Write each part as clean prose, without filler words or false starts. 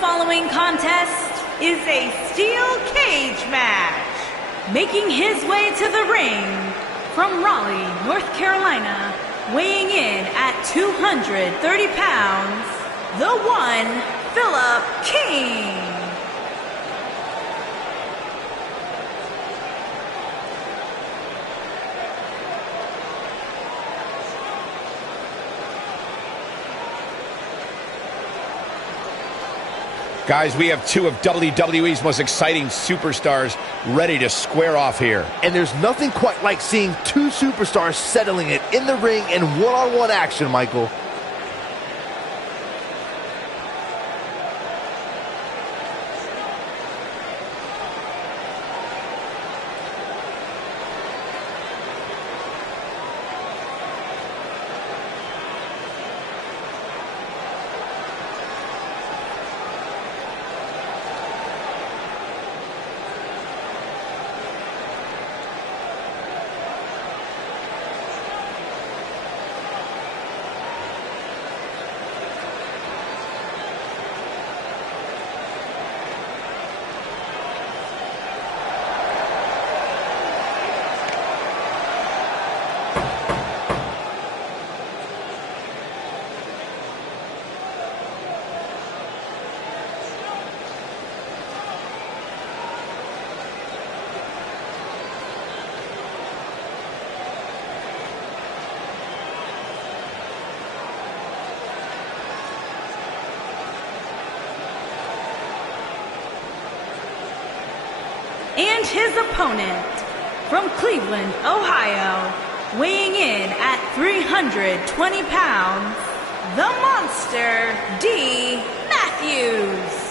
following contest is a steel cage match. Making his way to the ring from Raleigh, North Carolina, weighing in at 230 pounds, the one, Philip King. Guys, we have two of WWE's most exciting superstars ready to square off here. And there's nothing quite like seeing two superstars settling it in the ring in one-on-one action, Michael. And his opponent, from Cleveland, Ohio, weighing in at 320 pounds, the Monster, D. Matthews.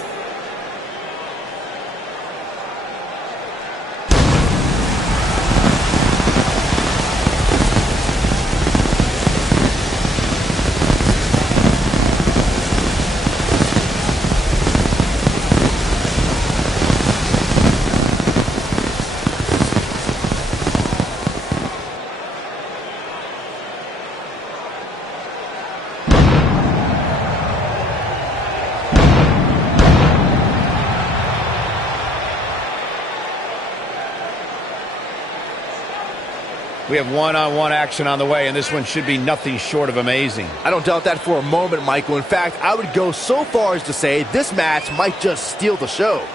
We have one-on-one action on the way, and this one should be nothing short of amazing. I don't doubt that for a moment, Michael. In fact, I would go so far as to say this match might just steal the show.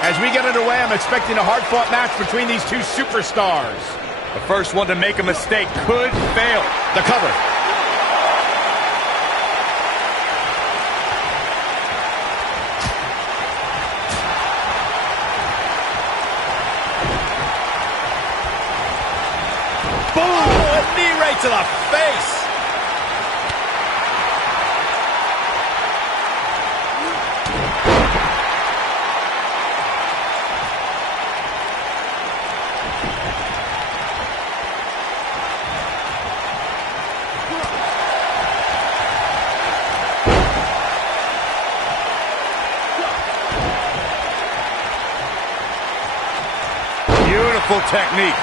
As we get underway, I'm expecting a hard-fought match between these two superstars. The first one to make a mistake could fail. The cover. Boom! A knee right to the face. Beautiful technique.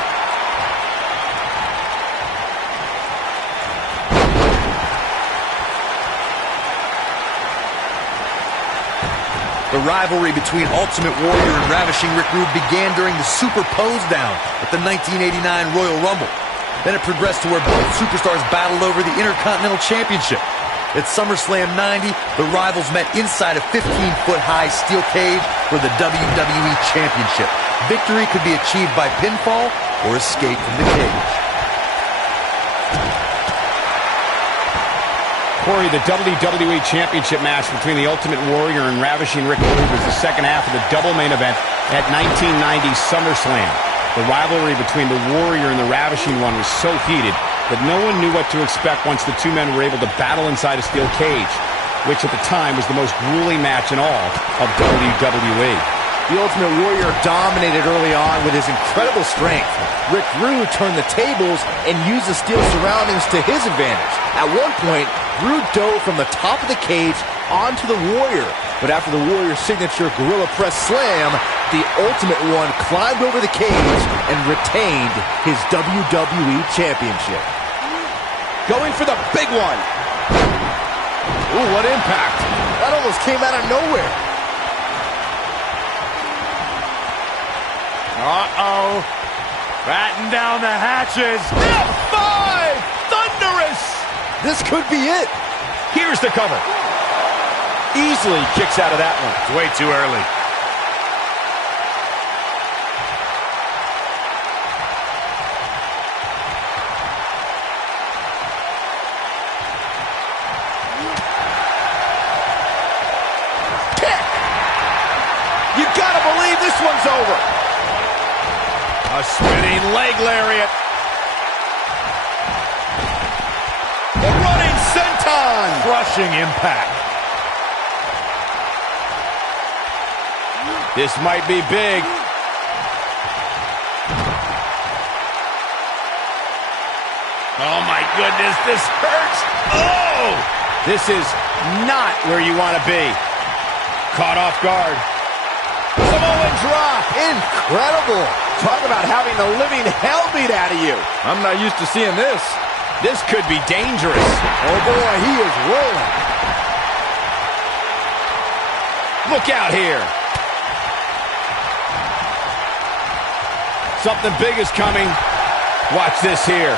The rivalry between Ultimate Warrior and Ravishing Rick Rude began during the Super Pose Down at the 1989 Royal Rumble. Then it progressed to where both superstars battled over the Intercontinental Championship. At SummerSlam 90, the rivals met inside a 15-foot-high steel cage for the WWE Championship. Victory could be achieved by pinfall or escape from the cage. Corey, the WWE Championship match between the Ultimate Warrior and Ravishing Rick Rude was the second half of the double main event at 1990 SummerSlam. The rivalry between the Warrior and the Ravishing One was so heated that no one knew what to expect once the two men were able to battle inside a steel cage. which at the time was the most grueling match in all of WWE. The Ultimate Warrior dominated early on with his incredible strength. Rick Rude turned the tables and used the steel surroundings to his advantage. At one point, Rude dove from the top of the cage onto the Warrior. But after the Warrior's signature Gorilla Press Slam, the Ultimate One climbed over the cage and retained his WWE Championship. Going for the big one. Ooh, what impact. That almost came out of nowhere. Uh-oh. Batten down the hatches. F5! Thunderous! This could be it. Here's the cover. Easily kicks out of that one. It's way too early. Kick! You gotta believe this one's over. A spinning leg lariat. The running senton. Crushing impact. This might be big. Oh my goodness, this hurts. Oh! This is not where you want to be. Caught off guard. Samoan drop. Incredible. Talk about having the living hell beat out of you. I'm not used to seeing this. This could be dangerous. Oh boy, he is rolling. Look out here. Something big is coming. Watch this here.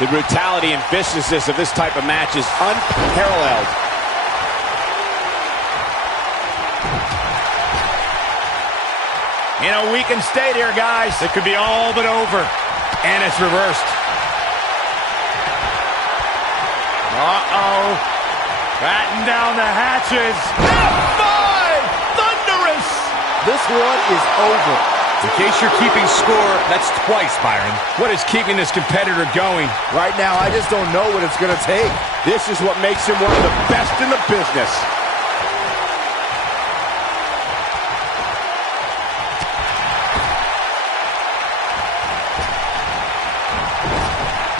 The brutality and viciousness of this type of match is unparalleled. In a weakened state here, guys. It could be all but over. And it's reversed. Uh-oh. Batten down the hatches. F5! Thunderous! This one is over. In case you're keeping score, that's twice, Byron. What is keeping this competitor going? Right now, I just don't know what it's going to take. This is what makes him one of the best in the business.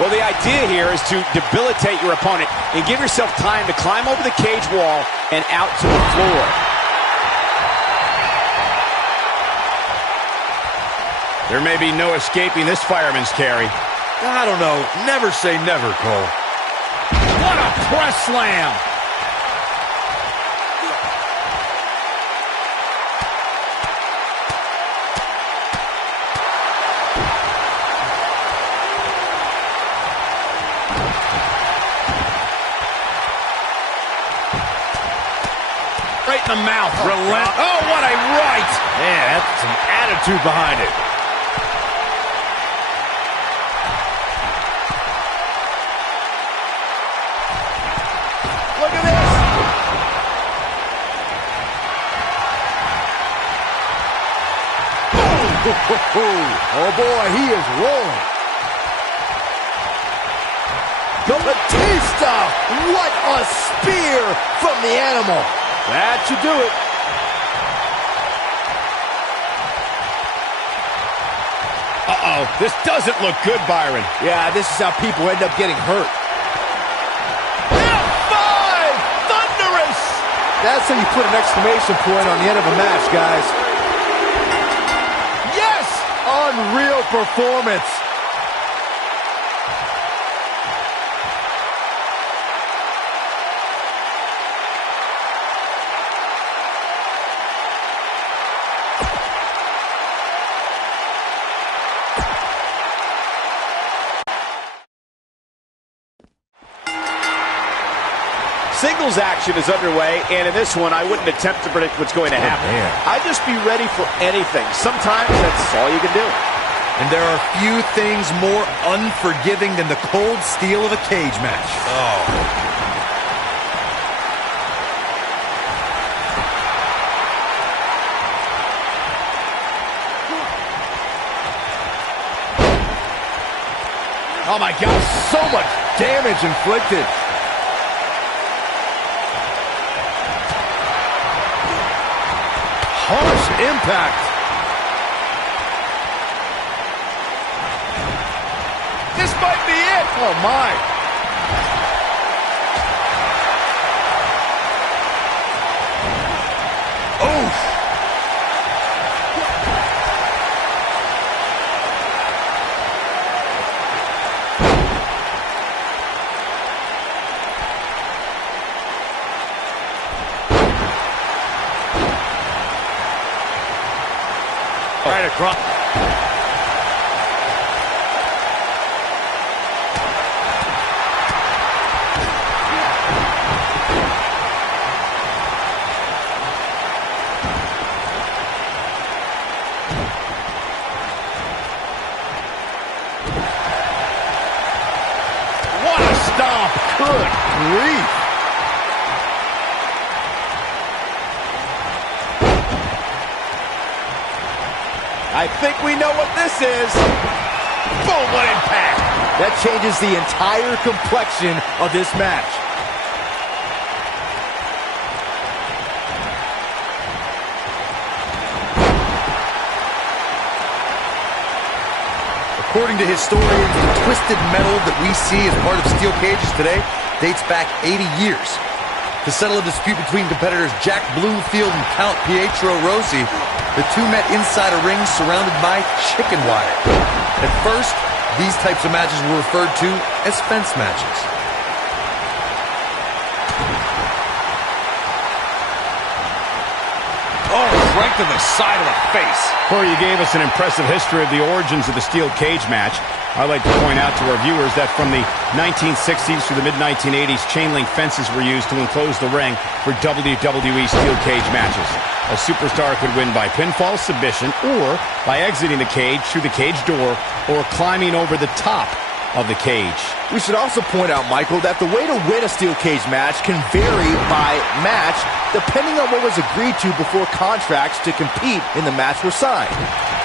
Well, the idea here is to debilitate your opponent and give yourself time to climb over the cage wall and out to the floor. There may be no escaping this fireman's carry. I don't know. Never say never, Cole. What a press slam! Right in the mouth. Relent. Oh, what a right! Man, that's some attitude behind it. Look at this. Oh boy, he is rolling. The Batista! What a spear from the animal. That should do it. Uh-oh, this doesn't look good, Byron. Yeah, this is how people end up getting hurt. F5! Thunderous! That's how you put an exclamation point on the end of a match, guys. Yes! Unreal performance. Singles action is underway, and in this one, I wouldn't attempt to predict what's going to happen. I'd just be ready for anything. Sometimes that's all you can do. And there are few things more unforgiving than the cold steel of a cage match. Oh. Oh my God, so much damage inflicted. Harsh impact. This might be it. Oh my. Oof. Right across. What a stomp. Good grief. I think we know what this is. Boom, what impact. That changes the entire complexion of this match. According to historians, the twisted metal that we see as part of steel cages today dates back 80 years. To settle a dispute between competitors Jack Bloomfield and Count Pietro Rossi, the two met inside a ring surrounded by chicken wire. At first, these types of matches were referred to as fence matches. Oh, right to the side of the face. Corey, you gave us an impressive history of the origins of the steel cage match. I'd like to point out to our viewers that from the 1960s to the mid-1980s, chain link fences were used to enclose the ring for WWE steel cage matches. A superstar could win by pinfall, submission, or by exiting the cage through the cage door or climbing over the top of the cage. We should also point out, Michael, that the way to win a steel cage match can vary by match depending on what was agreed to before contracts to compete in the match were signed.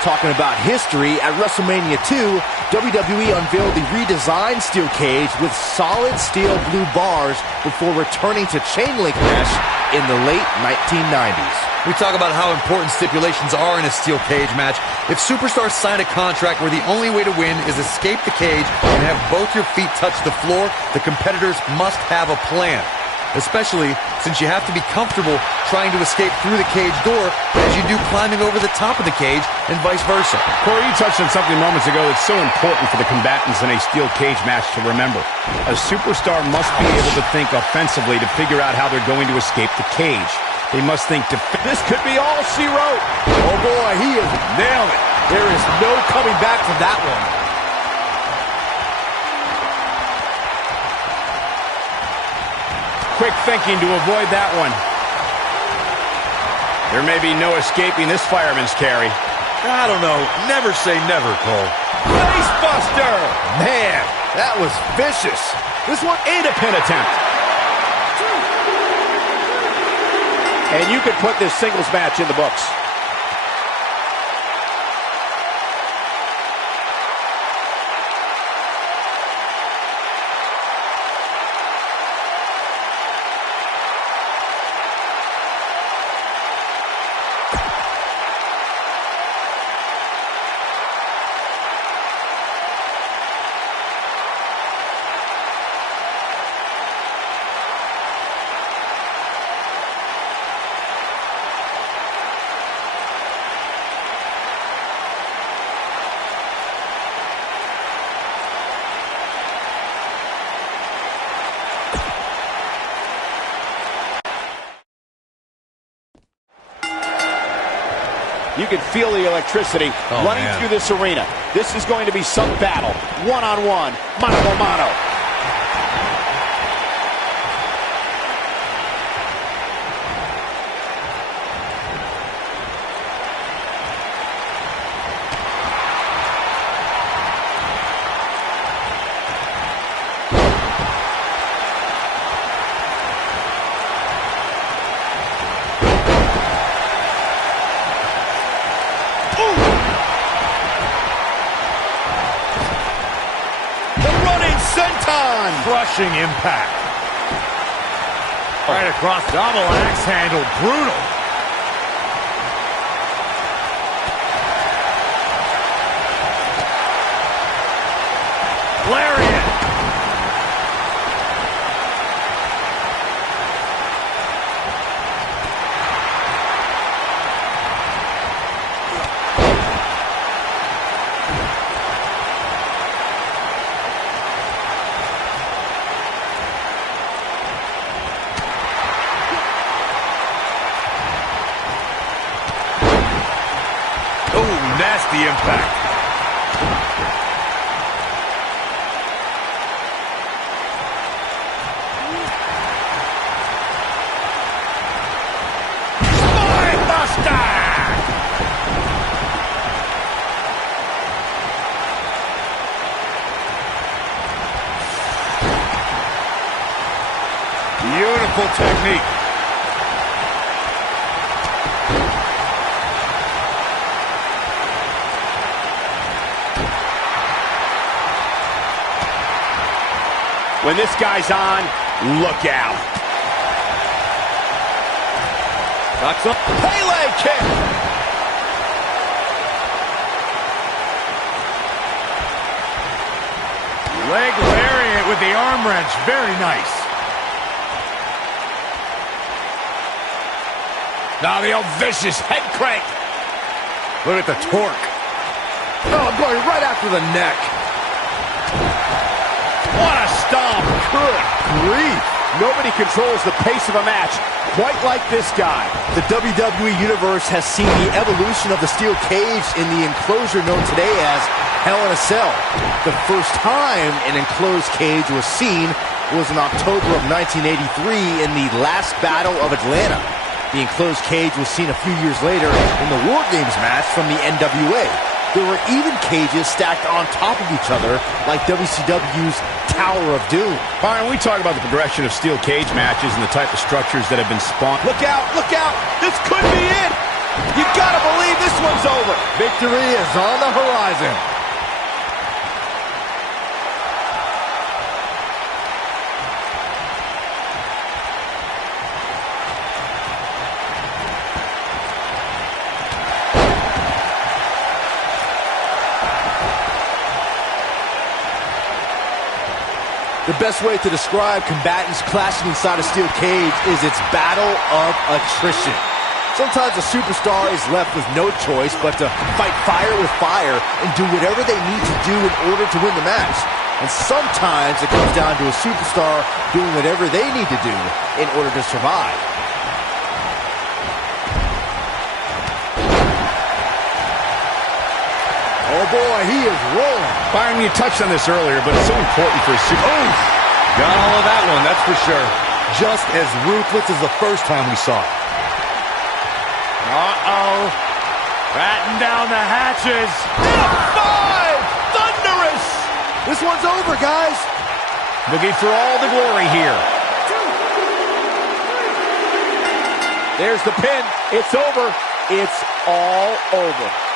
Talking about history, at WrestleMania 2, WWE unveiled the redesigned steel cage with solid steel blue bars before returning to chain link mesh in the late 1990s. We talk about how important stipulations are in a steel cage match. If superstars sign a contract where the only way to win is escape the cage and have both your feet touch the floor, the competitors must have a plan. Especially since you have to be comfortable trying to escape through the cage door as you do climbing over the top of the cage and vice versa. Corey, you touched on something moments ago that's so important for the combatants in a steel cage match to remember. A superstar must be able to think offensively to figure out how they're going to escape the cage. They must think This could be all she wrote. Oh boy, he is Nailed it. There is no coming back from that one. quick thinking to avoid that one. There may be no escaping this fireman's carry. I don't know. Never say never, Cole. Face buster! Man, that was vicious. This one ain't a pin attempt. And you could put this singles match in the books. You can feel the electricity running through this arena. This is going to be some battle. One-on-one, mano-a-mano. Senton. Crushing impact. Right across. Double axe handle. Brutal. Lariat. Oh, nasty impact. Beautiful technique. When this guy's on, look out. Knocks up. Pele kick. Leg lariat with the arm wrench. Very nice. Now the old vicious head crank. Look at the torque. Oh, going right after the neck. What a stomp. Good grief. Nobody controls the pace of a match quite like this guy. The WWE Universe has seen the evolution of the steel cage in the enclosure known today as Hell in a Cell. The first time an enclosed cage was seen was in October of 1983 in the last Battle of Atlanta. The enclosed cage was seen a few years later in the War Games match from the NWA. There were even cages stacked on top of each other, like WCW's Tower of Doom. Byron, we talk about the progression of steel cage matches and the type of structures that have been spawned. Look out, look out. This could be it. You gotta believe this one's over. Victory is on the horizon. The best way to describe combatants clashing inside a steel cage is its battle of attrition. Sometimes a superstar is left with no choice but to fight fire with fire and do whatever they need to do in order to win the match. And sometimes it comes down to a superstar doing whatever they need to do in order to survive. Oh boy, he is rolling. Byron, you touched on this earlier, but it's so important for a super... Oh, got all of that one, that's for sure. Just as ruthless as the first time we saw it. Uh-oh. Batten down the hatches. F5! Thunderous! This one's over, guys. Looking for all the glory here. There's the pin. It's over. It's all over.